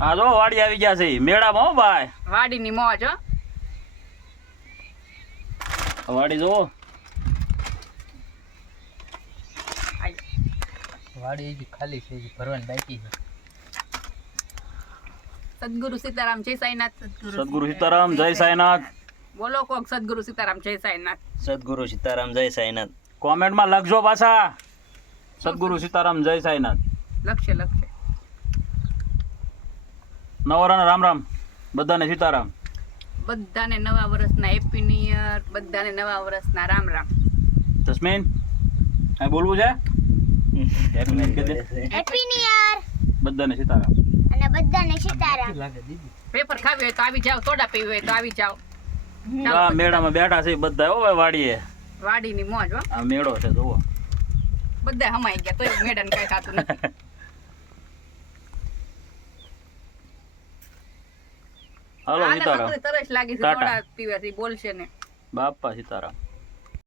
હા જો વાડી આવી ગયા છે મેળામાં હો ભાઈ. વાડીની મોજ હો. વાડી જો વાડી હજી ખાલી છે, હજી ભરવાની બાકી છે. સદગુરુ સીતારામ જય સાઈનાથ. સદગુરુ સીતારામ જય સાઈનાથ. બોલો કોક સદગુરુ સીતારામ જય સાઈનાથ. સદગુરુ સીતારામ જય સાઈનાથ. કોમેન્ટમાં લખજો પાછા સદગુરુ સીતારામ જય સાઈનાથ. લખશે નવરાના રામ રામ બધાને સીતારામ. બધાને નવા વર્ષના હેપી ન્યુ યર. બધાને નવા વર્ષના રામ રામ. જસ્મીન કાંઈ બોલવું છે? હેપી ન્યુ યર બધાને સીતારામ. અને બધાને સીતારામ. લાગે દીદી પેપર ખાવી હોય તો આવી જાવ, સોડા પીવી હોય તો આવી જાવ. આ મેળામાં બેઠા છે બધા હો ભાઈ વાડીએ. વાડીની મોજ હો. આ મેળો છે જોવો. બધા હમાઈ ગયા તોય મેડન કઈ થતું નથી. હાલો આને સીતારામ. બકરી તરસ લાગી છે, ટાટા. સોડા પીવે છે, બોલશે ને. બાપા સીતારામ.